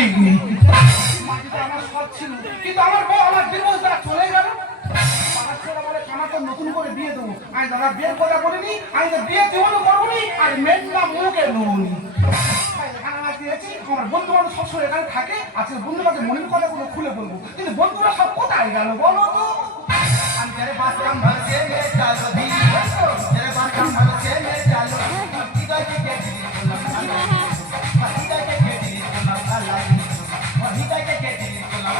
ঠিক নেই। আমার সব ছিল, কিন্তু আমার বউ আমার ডিভোর্স দ্বারা চলে গেল। আমার ছেলে বলে আমার তো নতুন করে বিয়ে দেবো। আমি দাদা বিয়ের কথা বলিনি, আমি তো বিয়ে জীবনও করবো নি, আর মেনটা মুখে নুনি। আমার বন্ধু বান্ধব সবসময় এখানে থাকে, আজকে বন্ধু বান্ধব মনের কথাগুলো খুলে বলবো, কিন্তু বন্ধুরা সব কোথায় গেল বলো তো? আমি যারা বাঁচতাম ভালো ছেলে চালো দিই, যারা বাঁচতাম ভালো ছেলে চালো হৃদয়কে কেটে দিলাম, হৃদয়কে কেটে দিলাম, হৃদয়কে কেটে দিলাম।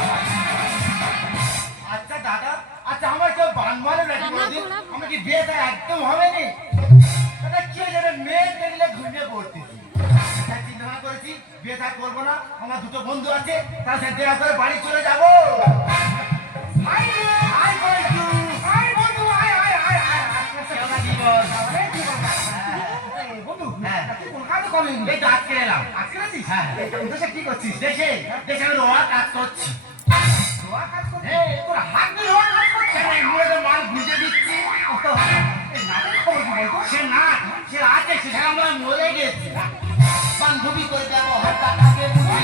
আচ্ছা দাদা, আচ্ছা আমার কেউ বান মারে নাকি বলদিন? আমার কি বিয়েটা একদম হবে নি? দাদা কি হয়ে মেয়ে দেখলে ঘুমিয়ে পড়তেছি, চিন্তা করেছি বিয়েটা করবো না। আমার দুটো বন্ধু আছে, তার সাথে দেখা করে বাড়ি চলে যাবো। কি করছিস দেশে? দেশে আমি রোয়া কাজ করছি। মাল বুঝে দিচ্ছি। সে না, সে আছে, সেখানে আমরা মরে গেছি। বান্ধবী করে দেবো হাতটা আগে বুঝি,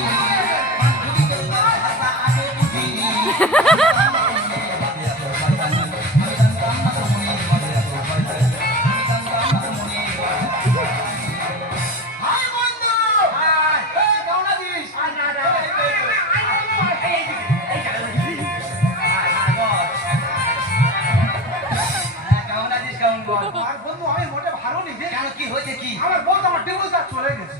বান্ধবী করে দেবো হাতটা আগে বুঝি। আমার বউ আমার ডিভোর্স চলে গেছে।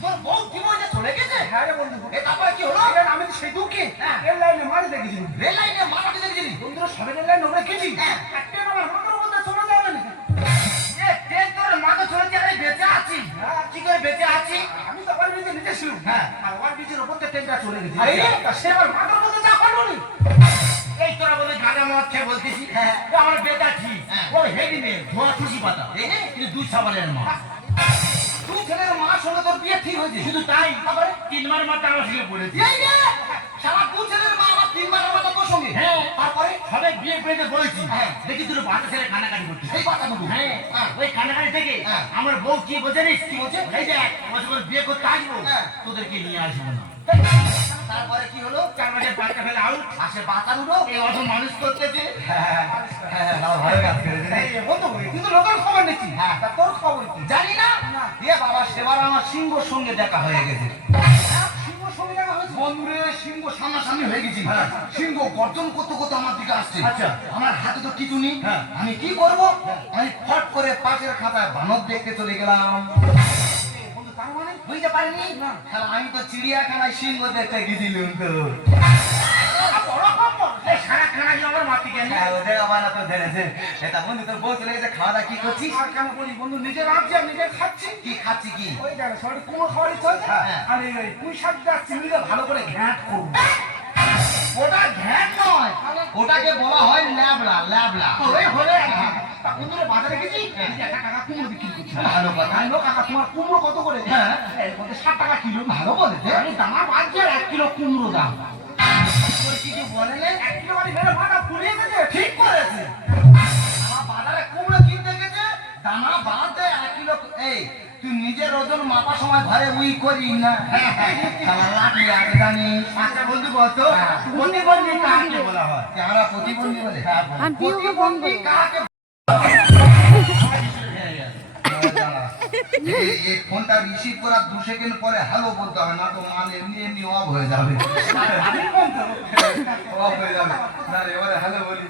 তোর বউ ডিভোর্সে চলে গেছে? হ্যাঁ রে বন্ধু। তারপরে কি হলো? আমি তো সেই দুঃখে রেল লাইনে মারা দেখেছিলাম। রেল লাইনে মারা দেখেছিলি? বন্ধুরা সবাই রেল লাইনে ওরা গেছি। ট্রেন আমার মাথার মধ্যে চলে যাবে না। ট্রেন তোর মাথা চলে যাবে, আমি বেঁচে আছি। কি করে বেঁচে আছি? আমি তো ওর নিচে নিচে ছিলাম। হ্যাঁ, আর ওর নিচের উপর ট্রেনটা চলে গেছে। সে আমার মাথার মধ্যে যা পারলো নি। এই তোরা বলে গাঁজা মদ খেয়ে বলতেছি আমার বেটা ঠিক, ও হেভি মেয়ে, ধোয়া খুশি পাতা, কিন্তু দুই সাবারের মা। তুই ছেলের মার সঙ্গে তোর বিয়ে ঠিক হয়েছে? শুধু তাই, তারপরে 3 বার মাত্র আমার সঙ্গে পড়েছে। সারা তুই ছেলের মা আমার 3 বারের মাত্র তোর সঙ্গে? হ্যাঁ। তারপরে সবে বিয়ে করে বলেছি, দেখি দুটো বাচ্চা ছেলে কানাকানি করছে। সেই কথা দুটো? হ্যাঁ। ওই কানাকানি থেকে আমার বউ কি বোঝে নিস? কি বলছে? এই যে বছর বিয়ে করতে আসবো, তোদেরকে নিয়ে আসবো না। তারপরে কি হলো? 4 মাসের বাচ্চা ফেলে আউট, আসে বাচ্চা দুটো এই অত মানুষ করতেছে। কিন্তু লোকের খবর নিচ্ছি, তোর খবর কি জানি না। বাবা সেবার আমার সিংহর সঙ্গে দেখা হয়ে গেছে। সিংহর সঙ্গে দেখা হয়েছে? বন্ধুরে সিংহ সামনাসামনি হয়ে গেছি। সিংহ গর্জন করতে করতে আমার দিকে আসছে। আচ্ছা, আমার হাতে তো কিছু নেই, আমি কি করবো? আমি ফট করে পাশের খাতায় বানর দেখতে চলে গেলাম। বুঝতে পারিনি, আমি তো চিড়িয়াখানায় সিংহ দেখতে গেছিলাম। তো সারা খানা আমার মাটি কেন এটা বন্ধু তোর বউ চলে গেছে, খাওয়া দাওয়া কি করছিস? কেন করি বন্ধু, নিজে রাখছি আর নিজে খাচ্ছি। কি খাচ্ছি? কি ওই দেখো সবাই কুমড়ো খাওয়ারই চলছে, আর এই পুঁই শাক যাচ্ছি ভালো করে ঘ্যাঁট করবো। ওটা ঘ্যাঁট নয়, ওটাকে বলা হয় ল্যাবলা। ল্যাবলা বন্ধুরে বাজারে গেছি, একটা কাকা কুমড়ো বিক্রি করছে। ভালো কথা। কাকা তোমার কুমড়ো কত করে? 60 টাকা কিলো। ভালো বলেছে। দাম বাড়ছে, 1 কিলো কুমড়ো দাম। কিছু বলে 1 কিলো বাড়ি মেরে মাথা ফুলিয়ে গেছে। ঠিক করেছে, আমার বাজারে কুমড়ো কিনতে গেছে, দানা বাড়তে 1 কিলো। এই তুই নিজের ওজন মাপার সময় ঘরে উই করি না? জানিস? আচ্ছা বন্ধু বলতো প্রতিবন্ধী কাকে বলা হয়? আমরা প্রতিবন্ধী বলে। প্রতিবন্ধী কাকে? এই ফোনটা রিসিভ করার 2 সেকেন্ড পরে হ্যালো বলতে হবে, না তো মান এমনি এমনি অফ হয়ে যাবে। অফ হয়ে যাবে না রে, এবারে হ্যালো বলি।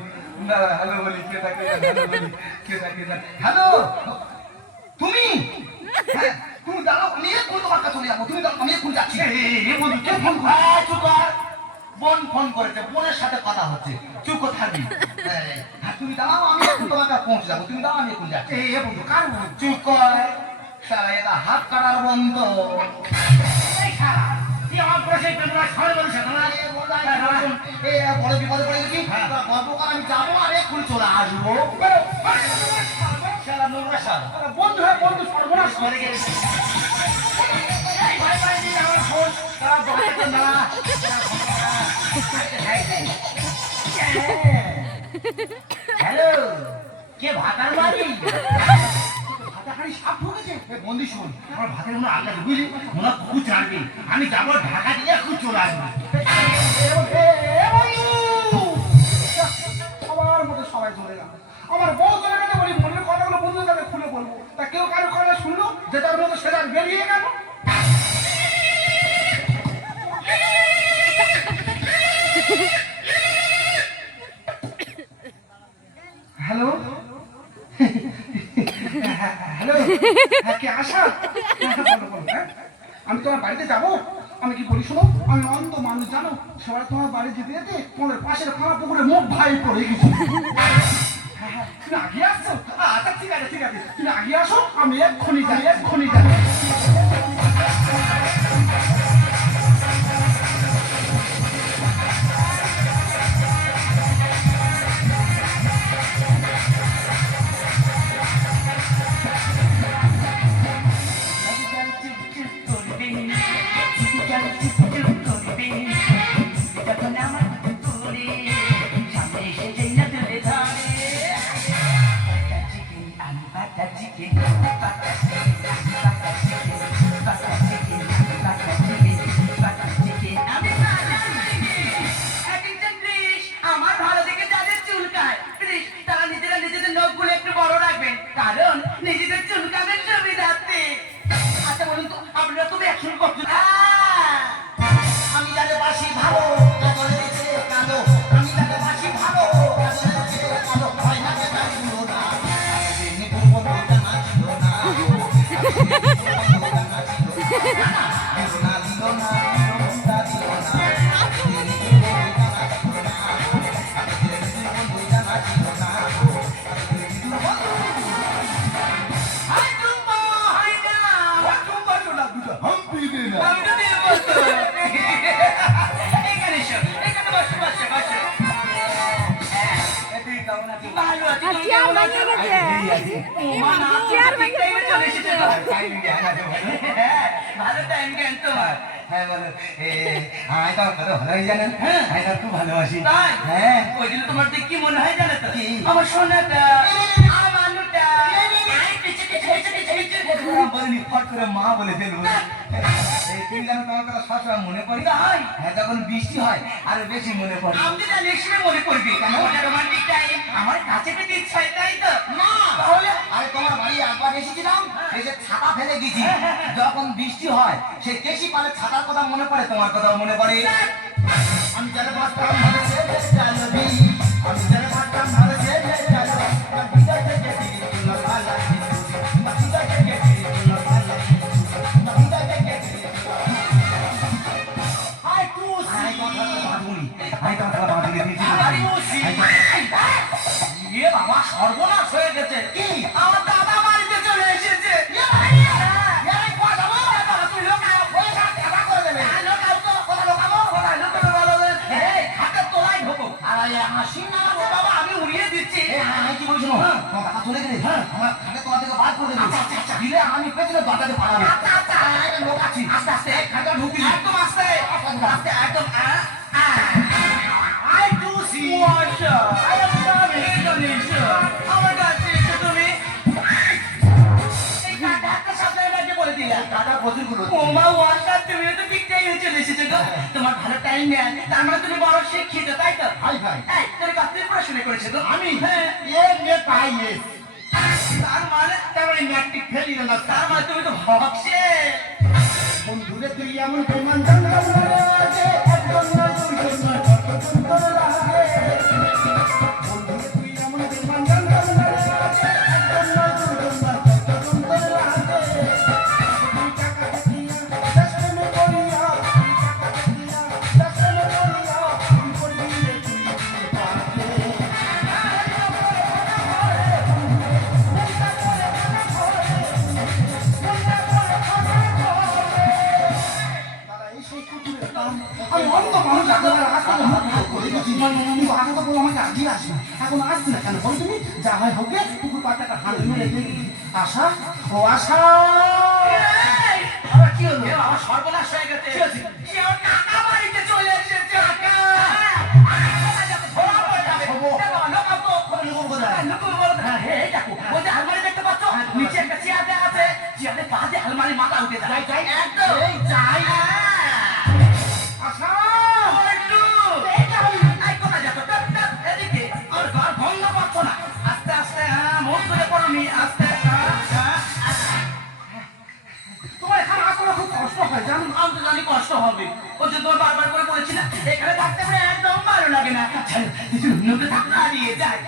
না হ্যালো বলি, কে থাকে? হ্যালো বলি, কে থাকে? হ্যালো তুমি? হ্যাঁ তুমি দাঁড়াও, আমি এখন তোমার কাছে চলে যাবো। তুমি দাঁড়াও, আমি এখন যাচ্ছি। বন্ধু কে ফোন করে? চুপ কর। বোন ফোন করেছে, বোনের সাথে কথা হচ্ছে, চুপ করে থাকবি। তুমি দাঁড়াও, আমি এখন তোমাকে পৌঁছে যাবো। তুমি দাঁড়াও, আমি এখন যাচ্ছি। বন্ধু কার? চুপ কর, সারা এটা হাত কাটার বন্ধ। বড় বিপদে পড়ে গেছি, গল্পকার আমি যাবো আর এখন চলে আসবো। বন্ধু হয়ে বন্ধু সর্বনাশ করে গেছে। হ্যালো, কে ভাতার বাড়ি? হাড়ি সাপ ঢুকেছে। বন্ধু শোন, আমার ভাতের মনে আল্লাহ বুঝলি মনে খুব ছাড়বে, আমি যাবো ঢাকা দিয়ে খুব চলে আসবো। সবার মধ্যে সবাই চলে গেল, আমার বউ চলে গেছে বলি মনের কথাগুলো বন্ধুদের কাছে খুলে বলবো, তা কেউ কারো কথা শুনলো, যেটার মতো সেটা বেরিয়ে গেল। হ্যালো হ্যালো, হ্যাঁ কে আশা? বলো বলো, হ্যাঁ আমি তোমার বাড়িতে যাবো। আমি কি বলি শোনো, আমি অন্ধ মানুষ জানো, সবাই তোমার বাড়ি যেতে যেতে তোমাদের পাশের খানা পুকুরে মুখ ভাই পড়ে গেছি। হ্যাঁ হ্যাঁ, তুমি আগে আসছো? আচ্ছা ঠিক আছে ঠিক আছে, তুমি আগে আসো, আমি এক্ষুনি যাই এক্ষুনি যাই। কারণ নিজেদের চুলকানোর সুবিধাতে। আচ্ছা বলুন তো আপনারা তো একশন করছেন। আমি যাদের বাসি ভালো কাজলে দিচ্ছে কালো, আমি যাদের বাসি ভালো কাজলে দিচ্ছে কালো, হয় না সেটা ছিল না, এমনি বন্ধু জানা ছিল না, ভালো টাইম কেন তোমার? হ্যাঁ বলো, আমি তো কত ভালোই জানেন, আমি তো খুব ভালোবাসি। তাই? হ্যাঁ ওই জন্য তোমার দেখে কি মনে হয় জানো তো? কি? আমার সোনাটা, আমার আলুটা, বলিনি ফট করে মা বলে ফেলবো। এই তুমি জানো তোমার কথা সবসময় মনে পড়ে। তাই? হ্যাঁ যখন বৃষ্টি হয় আরো বেশি মনে পড়ে। আপনি জানলে একসময় মনে করবে কেন? ওটা রোমান্টিক টাইম, আমার কাছে পেতে ইচ্ছা হয়, তাই তো? না তাহলে আরে তোমার বাড়ি একবার এসেছিলাম, এসে ছাতা ফেলে গেছি, যখন বৃষ্টি হয় সেই কেশি পালে ছাতার কথা মনে পড়ে, তোমার কথাও মনে পড়ে। আমি জানে ভাবতাম ভালো ছেলে চালবি, আমি জানে ভাবতাম ভালো ছেলে চালবি, বিদায় থেকে ফিরে ভালো, বিদায় থেকে ফিরে ভালো, বিদায় থেকে হাই টুসি, আই কথা বাঁধুনি, আই কথা বাঁধুনি দিয়েছি। আরে ওসি, এ বাবা সর্বনাশ হয়ে গেছে। কি? আমার দাদা বাড়িতে চলে এসেছে। তুই লোকাও, ওই সাথে দেখা করে দেবে। লোকাও তো, কোথায় লোকাবো? কোথায় লোকাবো বলো? এই হাতের তলায় ঢোকো। আরে হাসি না ও বাবা আমি উড়িয়ে দিচ্ছি। আমি কি বলছি তোমার টাকা চলে গেলে আমার খাটে তোমার থেকে বার করে দেবো, দিলে আমি পেছনে দরজাতে পালাবো। আচ্ছা আচ্ছা, লোক আছি, আস্তে আস্তে খাটা ঢুকি একদম আস্তে আস্তে একদম I do see Washa. I am sorry, Indonesia. আমার কাছে এসে তুমি এই কাটাকে সামনে লাগিয়ে বলে দিলে টাকা প্রচুর গুলো ওমা ওয়াশা, তুমি তো ঠিক টাইমে চলে এসেছো গো। তোমার ভালো টাইম নেই, তার মানে তুমি বড় শিক্ষিত, তাই তো? হাই ভাই এই তোর কাছে পড়াশোনা করেছে গো? আমি হ্যাঁ। তার মানে ম্যাট্রিক ফেলি না তার মানে তুমি তো ভক্সে। বন্ধুরে তুই এমন প্রমাণ জানলাম না রে, একজন না দুইজন না কতজন তোর লাগে, বন্ধুরে তুই এমন প্রমাণ জানলাম না রে, একজন না দুইজন না কতজন তোর লাগে, তুই টাকা দিয়া দশনে করিয়া, তুই টাকা দিয়া দশনে করিয়া, তুই করবি রে তুই পাকে। আমি অন্ধ মানুষ, একেবারে আসতে হাত করে গেছি, কিন্তু আগে তো বলো আমাকে আগিয়ে আসি না, এখন আসছি না কেন বলো তুমি? যা হয় হবে, পুকুর পাড়ে একটা হাত ধরে রেখে দিই। আশা, ও আশা, আবার কি হলো? আমার সর্বনাশ হয়ে গেছে। সে আমার কাকা বাড়িতে চলে এসেছে। কাকা! ধরা পড়ে যাবে। দেখো, লোকাবো। লোক কোথায়? লুকুর বলো। হ্যাঁ, এই দেখো। ওই যে আলমারি দেখতে পাচ্ছ? নিচে একটা চেয়ার দেওয়া উঠে যায় যাই, যাই। একদম এই যাই। আশা বল্টু এই কোথায় যাচ্ছ টপ টপ এদিকে আর ঘর ভঙ্গ করছো না আস্তে আস্তে মন করে করনি আস্তে তোমার এখানে আসলে খুব কষ্ট হয় জানো আমি তো জানি কষ্ট হবে ও যে তোমার বারবার করে বলেছি না এখানে থাকতে আমার একদম ভালো লাগে না কিছু অন্যকে থাকতে হারিয়ে যায়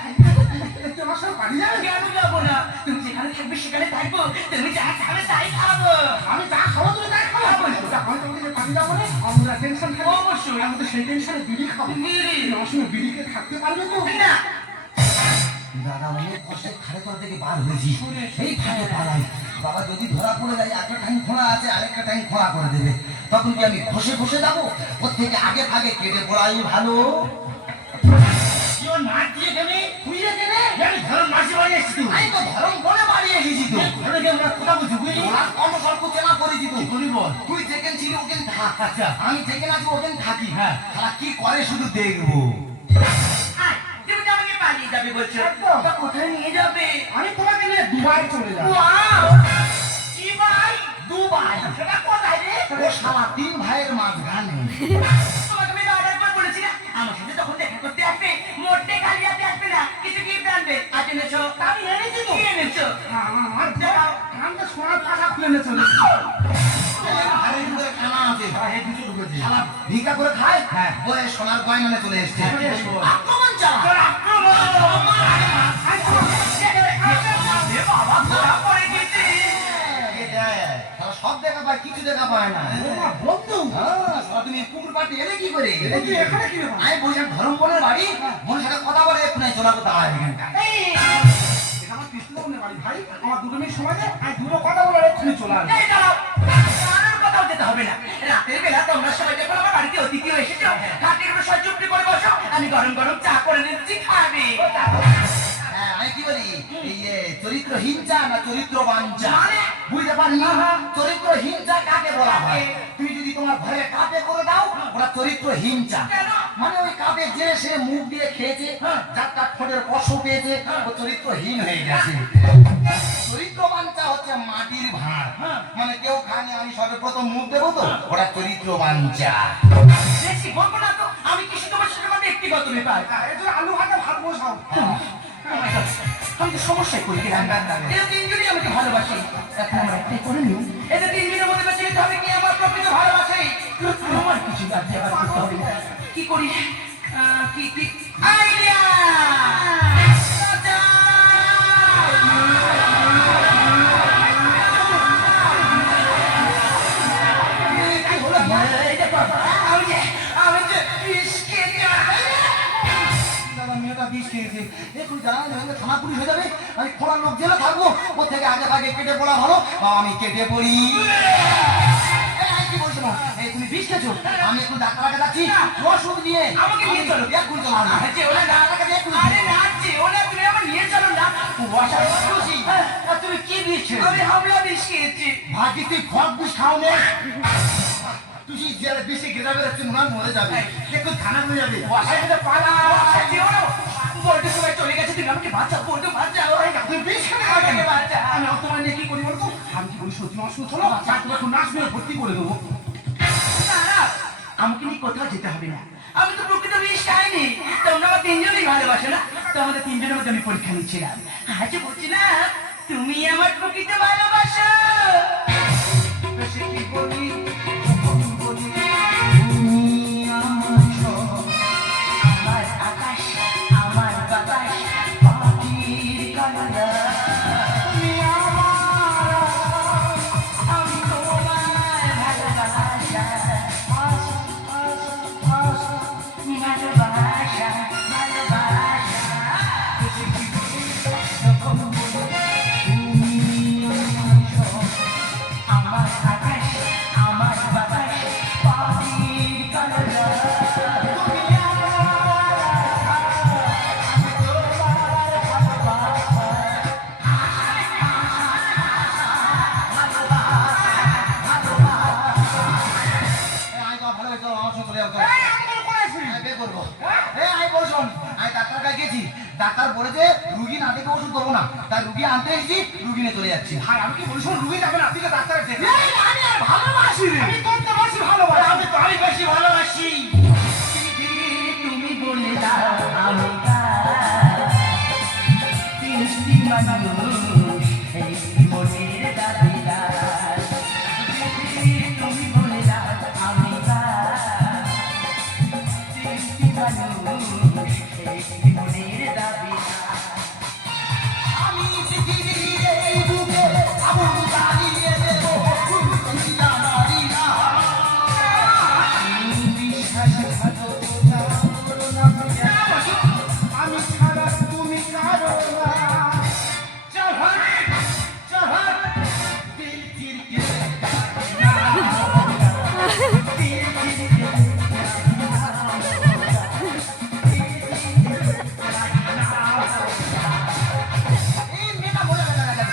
একটু আমার সাথে পারি যাবে কেন যাবো না তুমি যেখানে থাকবে সেখানে থাকবো তুমি যা খাবে তাই খাবো আমি যা খাবো তুমি তাই খাবো আমি তোমাকে পানি যাবো না আমরা টেনশন খাবো অবশ্যই। আমি তো সেই টেনশনে বিড়ি খাবো বিড়ি? আমার সঙ্গে বিড়িকে থাকতে পারবে তো না দাদা অনেক কষ্টে খাড়ে করা থেকে বার হয়েছি এই ফাঁকে পালাই বাবা যদি ধরা পড়ে যায় একটা টাইম খোলা আছে আরেকটা টাইম খোলা করে দেবে তখন কি আমি ঘষে ঘষে যাবো ওর থেকে আগে ভাগে কেটে পড়াই ভালো কেউ না দিয়ে দেবে তুই রে দেবে আমি ধরম মাসি বাড়ি এসেছি তুই আমি তো ধরম করে বাড়ি এসেছি তো ঘরে গিয়ে আমরা কথা বলছি বুঝলি ওনার কর্মসর্প চেনা করেছি তো বলি বল তুই যেখানে ছিলি ওখানে থাক আচ্ছা আমি যেখানে আছি ওখানে থাকি হ্যাঁ। তারা কি করে শুধু দেখবো আয়, তুমি তো আমাকে পালিয়ে যাবে বলছো একদম। তা কোথায় নিয়ে যাবে আমি তোমাকে নিয়ে দুবাই চলে যাবো ওয়াও কি ভাই দুবাই সেটা কোথায় রে ও শালা তিন ভাইয়ের মাঝখানে তোমাকে আমি বারবার করে বলেছি না আমার সাথে যখন দেখা করতে আসবে মোটে খালি হাতে আসবে না কিছু গিফট আনবে আজ এনেছো আমি এনেছি তো কি এনেছো আমার দেখাও আমি তো সোনার পাখা খুলে নিয়ে চলে আরে ভিতরে খানা আছে এই দুটো ঢুকেছে শালা ভিক্ষা করে খায় হ্যাঁ। বয়ে সোনার গয়না চলে এসছে চলে এসছে। আক্রমণ চালা এ বাবা ধরা পড়ে গেছে এ দেয়, শালা সব দেখা পায় কিছু দেখা পায় না ওমা, বন্ধু হ্যাঁ, শালা তুমি পুকুর পাটি এলে কি করে বন্ধু এখানে কি ব্যাপার? আমি বলছিলাম ধরম বোনের বাড়ি বোনের সাথে কথা বলে এক্ষুনি চলা করতে হয় এখানটা এটা আমার কৃষ্ণনগরের বাড়ি ভাই আমার দুটো মিনিট সময় দে আমি দুটো কথা বলে এক্ষুনি চলে আসবো এই দাঁড়াও কারোর কথাও যেতে হবে না রাতের বেলা তোমরা সবাই যখন আমার বাড়িতে অতিথি এসেছো খাটের উপর সব চুপটি করে বসো আমি গরম গরম চা করে নিচ্ছি খাবে হ্যাঁ, আমি কি বলি এই চরিত্রহীন চা না চরিত্রবান চা মানে? বুঝতে পারি চরিত্রহীন চা কাকে বলা হয় তুমি যদি তোমার ঘরে কাপে করে দাও ওরা চরিত্রহীন চা কেন? মানে ওই কাপে যে সে মুখ দিয়ে খেয়েছে যার তার ঠোঁটের কষ পেয়েছে ও চরিত্রহীন হয়ে গেছে চরিত্রবান চা হচ্ছে মাটির ভাঁড় মানে কেউ খায়নি আমি সর্বপ্রথম মুখ দেবো তো ওরা চরিত্রবান চা বেশি বলবো না তো আমি কিছু তোমার সাথে আমার ব্যক্তিগত ব্যাপার এর জন্য আলু ভাতে ভাত বসাও আমি তো সমস্যায় পড়ে গেলাম এরা তিনজনই আমাকে ভালোবাসে এখন আমরা একটাই করে নিও এদের তিনজনের মধ্যে বেছে নিতে হবে কি আমার প্রকৃত ভালোবাসে আমার কিছু কাজে আবার করতে হবে না। কি করি কি আইডিয়া আমি যে বিস্কিট দাদা মেয়েটা বিষ খেয়েছে একটু জানা যাবে থানা পুলিশ হয়ে যাবে আমি খোলা লোক জেলে থাকবো ওর থেকে আগে আগে কেটে পড়া ভালো আমি কেটে পড়ি কি বলছো না এই তুমি বিষ খেয়েছো আমি একটু ডাক্তারকে যাচ্ছি ওষুধ নিয়ে আমাকে নিয়ে চলো। এখন চলো আমি আরে ওরা ডাক্তারকে দিয়ে আরে না ওরা তুমি আমার নিয়ে চলো না কুয়াশা খুশি তুমি কি বিষ আমি খেয়েছো হামলা বিষ খেয়েছি ভাজি তুই ফক বিষ খাও নে তুই যে বেশি গেরা বেরোচ্ছে মনে হয় মরে যাবে একটু থানা হয়ে যাবে কুয়াশার মধ্যে পালা যেও না বলতে সবাই চলে গেছে তুমি আমাকে বাঁচাও বলতে বাঁচাও তুই বিষ খেলে আমাকে বাঁচাও আমি তোমার নিয়ে কি করি বলতো আমি কি বলি সত্যি আমার শুনে চলো তোমাকে একটু নাচ মেয়ে ভর্তি করে দেবো না, না, আমাকে নিয়ে কোথাও যেতে হবে না আমি তো প্রকৃত বিষ খাইনি তোমরা আমার তিনজনই ভালোবাসো না তো আমাদের তিনজনের মধ্যে আমি পরীক্ষা নিচ্ছিলাম আজ বলছিলাম তুমি আমার প্রকৃত ভালোবাসো সে কি বলি আমার আকাশ আমার বাতাস পাখির কান্না আমি তোমার ভালোবাসা ভালোবাসা আমার আকাশ আমার বাতাস পাখির কান্না আমি তো ভালো হয়েছে আমার সঙ্গে চলে যাবো বের করবো আমি বল শোন আমি ডাক্তার কাছে গেছি ডাক্তার বলেছে রুগী না দেখে ওষুধ করবো না তাই রুগী আনতে এসেছি রুগী নিয়ে চলে যাচ্ছি। ভাই আমি কি বলছি রুগী যাবে না, তুই তো ডাক্তার দেখে। আমি আর ভালোবাসি রে। আমি তোর তো বেশি ভালোবাসি। আমি বেশি ভালোবাসি। তুমি বলে দাও আমি তিনটি মানুষ এই মনের দাবিদার। তুমি বলে দাও আমি তিনটি মানুষ এই মনের দাবিদার। আমি পৃথিবীর এই বুকে আগুন জ্বালিয়ে দেব, তুমি জানারি না। বিশ্বাসঘাতকতা করো না ভাইয়া। আমি ছাড়া তুমি কারো না। চাহার চাহার দিল চিরকে এই মেয়েটা মজা লাগা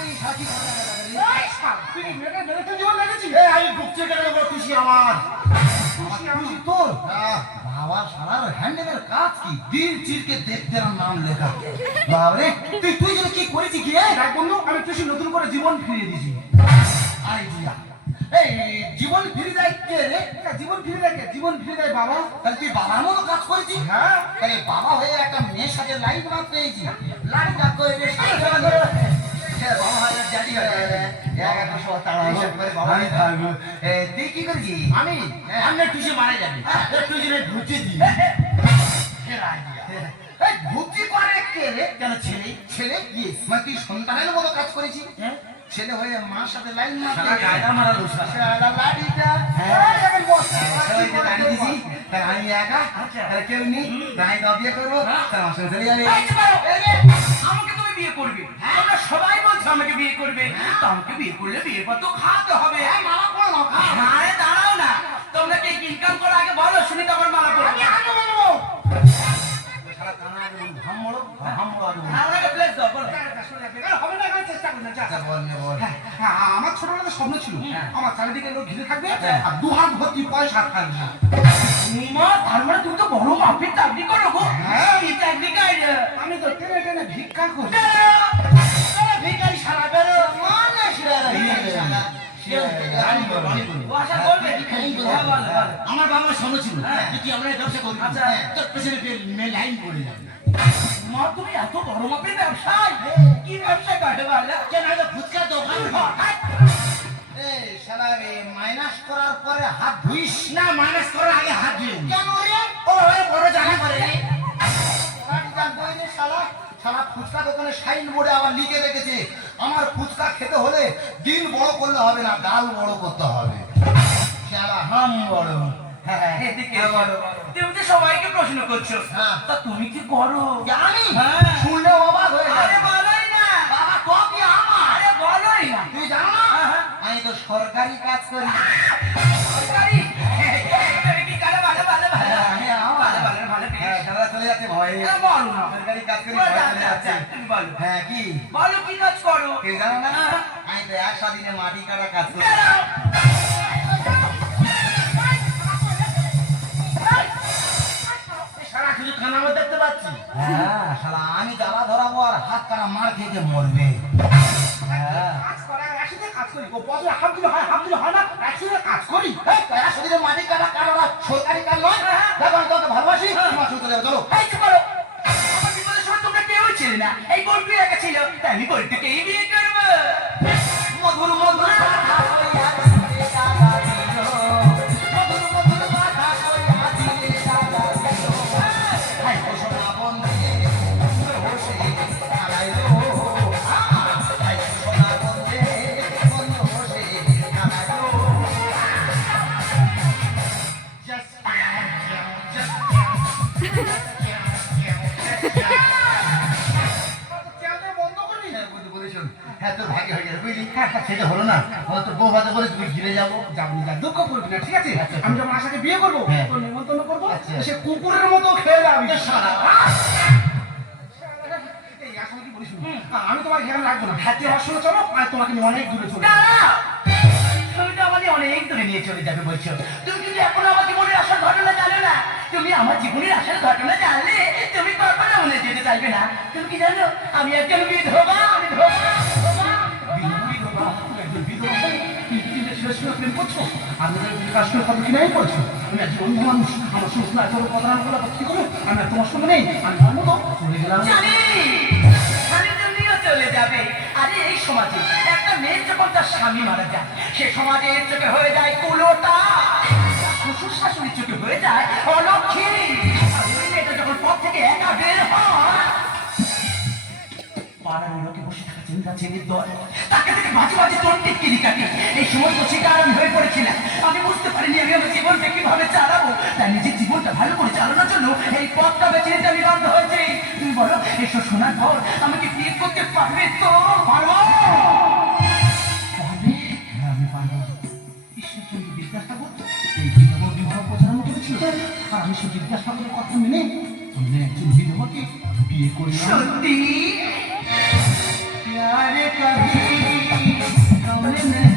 এই সাথী মজা লাগা। তুই কি মেয়েটা মেরেছে জীবন লেগেছিস? আমি বুকছে কেন খুশি আমার। খুশি আমি। খুশি তোর? বাবা শালার হ্যান্ডেলের কাজ কি? দিল চিরকে দেখতে নাম লেখা। বাবারে তুই যেন কি করেছি কি রে? দেখ বন্ধু, আমি কৃষি নতুন করে জীবন ফিরিয়ে দিয়েছি। আইডিয়া। এই জীবন ফিরে যায় কে রে? জীবন ফিরে দেয় কে? জীবন ফিরে দেয় বাবা। তাহলে তুই বাবার মতো কাজ করেছিস? হ্যাঁ। তাহলে বাবা হয়ে একটা মেয়ের সাথে লাইন মার পেয়েছি। লাইন কাজ করে রে, সারা সারা করে। হ্যাঁ, বাবা হয় আর ড্যাডি হয়। একটা সময় তাড়া হলো। আমি থাকবো। তুই কি করেছিস? আমি আমি টুসি মারা যাবে। টুসি রে ঘুরতে দি। এই ঘুরতি করে কে রে? কেন ছেলে? ছেলে? ইয়েস। মানে তুই সন্তানের মতো কাজ করেছিস? ছেলে হয়ে মার সাথে লাইন মার। শালা গায়দা মারা দোষ না। শালা লাঠিটা। এই এখন বস। সবাইকে দাঁড়িয়ে দিছি। তাহলে আমি একা। আচ্ছা। তাহলে কেউ নেই। তাই তো বিয়ে করবো। তাহলে আমার সঙ্গে চলে যাবে। এই যে বাবা, আমাকে তুমি বিয়ে করবে? তোমরা সবাই বলছো আমাকে বিয়ে করবে, তো আমাকে বিয়ে করলে বিয়ের পর তো খাওয়াতে হবে। মালা পড়ো না, খা। আরে দাঁড়াও না, তোমরা কি ইনকাম করো আগে বলো, শুনি তোমার মালা পড়ো। আমি আগে বলবো। শালা কানা আগে বলুন, হাম মোড়ো, হাম মোড়ো আগে বলুন। আমাকে প্লেস দাও, বলো। হবে না, এখানে চেষ্টা করুন। আচ্ছা, বল নে, বল। হ্যাঁ, আমার ছোটবেলাতে স্বপ্ন ছিল হ্যাঁ। আমার চারিদিকে লোক ঘিরে থাকবে হ্যাঁ। আর দু হাত ভর্তি পয়সা থাকবে। মা, তার মানে তুমি তো বড় মাপের চাকরি করো গো। হ্যাঁ। কি চাকরি কাজ? আমি তো টেনে টেনে ভিক্ষা করি। ভিখারি সারা বেরো। মানে শিরালা, শিরালা, শিরালা। রানী বল, রানী বল। ভাষা বলবে? এই বল। হ্যাঁ, বলো, বলো। আমার বাবার স্বপ্ন ছিল হ্যাঁ। যে তুই আমরা এই ব্যবসা করবি। আচ্ছা। তোর পেছনে মেয়ে লাইন করে যাবে। মা, তুমি এত বড় মাপের ব্যবসায় কি ব্যবসা করে বলো? কেন হয়তো ফুচকার দোকান? এই শালা রে, মাইনাস করার পরে হাত ধুইস না, মাইনাস করার আগে হাত ধুই। কেন রে? ও বড় জানা করে রে। শালা শালা ফুচকা দোকানে সাইন বোর্ডে আবার লিখে রেখেছে, আমার ফুচকা খেতে হলে দিন বড় করলে হবে না, ডাল বড় করতে হবে। শালা হাম বড়। হ্যাঁ, এদিকে বলো। তুমি তো সবাইকে প্রশ্ন করছো, হ্যাঁ। তা তুমি কি করো? জানি হ্যাঁ। শুনলে অবাক হয়ে আরে যাবে। বলোই না। বাবা কপি আমার। আরে বলোই না। তুই জানো না হ্যাঁ, হ্যাঁ। আমি তো সরকারি কাজ করি। সরকারি? তুমি কি করো? ভালো, ভালো, ভালো। হ্যাঁ, আমার। ভালো, ভালো, ভালো, বেশ। হ্যাঁ, শালা চলে যাচ্ছে ভয়ে। আরে বলো না। সরকারি কাজ করি, বলো, ভয়ে আচ্ছা, চলে যাচ্ছে। আচ্ছা, তুমি বলো। হ্যাঁ, কি বলো কি কাজ করো? কে জানো না হ্যাঁ। আমি তো 100 দিনে মাটি কাটা কাজ করি। বেরো। সারা কিছু খানামো দেখতে পাচ্ছি। হ্যাঁ, শালা আমি জ্বালা ধরাবো আর হাত কাটা মার খেয়ে মরবে। হ্যাঁ, কাজ করা একসাথে কাজ করি। ও পথে হাফ দিলে হয়, হাফ দিলে হয় না, একসাথে কাজ করি। এই তো 100 দিনে মাটি কাটা কাটা সরকারি কাজ নয়। দেখো আমি তোকে ভালোবাসি, তোমার সঙ্গে চলে যাবো, চলো। এই চুপ করো। আমার বিপদের সময় তোমরা কেউ ছিল না, এই বল্টু একা ছিল, তাই আমি বল্টুকেই বিয়ে করবো। মধুর মধুর কথা কইয়া দিলে দাদা দিল। মধুর মধুর কথা কইয়া দিলে দাদা দিল। হাই গো সোনা বন্ধে, বসে খালাইলো। হাই গো সোনা বন্ধে, বন্ধু বসে খালাইলো। চেয়ারটা বন্ধ করি। হ্যাঁ, বুঝতে পেরেছো? হ্যাঁ, তোর ভাগ্য হয়ে গেছে, বুঝলি? সেটা হলো না। তোর বউ ভাতে বলে তুমি ঘিরে যাবো। যাবনি, যা দুঃখ করবি না, ঠিক আছে? আচ্ছা। আমি যখন আশাকে বিয়ে করবো হ্যাঁ। তোর নিমন্ত্রণ করবো, আচ্ছা। সে কুকুরের মতো খেয়ে যাবি। শালা। এই আশা কি বলিস? আমি তোমার ঘেরান রাখবো না। হাতে আমার সঙ্গে চলো, আর তোমাকে নিয়ে অনেক দূরে চলে যাবো। দাঁড়াও। তুমি তো আমাদের অনেক দূরে নিয়ে চলে যাবে বলছো। তুমি কিন্তু এখনো আমার জীবনের আসল ঘটনা জানো না। তুমি আমার জীবনের আসল ঘটনা জানলে তুমি কখনো মনে যেতে চাইবে না। তুমি কি জানো আমি একজন বিধবা, বিধবা, বিধবা। সঙ্গে প্রেম করছো আর কার সঙ্গে কথা কিনাই করছো তুমি একজন অন্ধ মানুষ আমার সঙ্গে না তোর কথা না বলা কি করো আমি আর তোমার সঙ্গে নেই আমি ভালো তো চলে গেলাম জানি জানি তুমিও চলে যাবে। আরে এই সমাজে একটা মেয়ে যখন তার স্বামী মারা যায় সে সমাজের চোখে হয়ে যায় কুলোটা, শ্বশুর শাশুড়ির চোখে হয়ে যায় অলক্ষী। আর ওই মেয়েটা যখন পথ থেকে একা বের হয় পাড়ার লোকে বসে থাকা চিন্তা চিনির দল তাকে থেকে মাঝে মাঝে তোর টিটকিরি কাটে। এই সমস্ত শিকার আমি হয়ে পড়েছিলাম। আমি বুঝতে পারিনি আমি আমার জীবনকে কিভাবে চালাবো, তাই নিজের জীবনটা ভালো করে চালানোর জন্য এই পথটা বেছে নিতে আমি বাধ্য হয়েছি। তুমি বলো এসব শোনার পর আমাকে বিয়ে করতে পারবে তো? পারবো পারবে? হ্যাঁ আমি পারবো ঈশ্বরচন্দ্র বিদ্যাসাগর এই বিধবা বিবাহ প্রচারণা করেছিল আর আমি সে বিদ্যাসাগরের কথা মেনে অন্য একজন বিধবাকে বিয়ে করলাম সত্যি? प्यार कभी हमने नहीं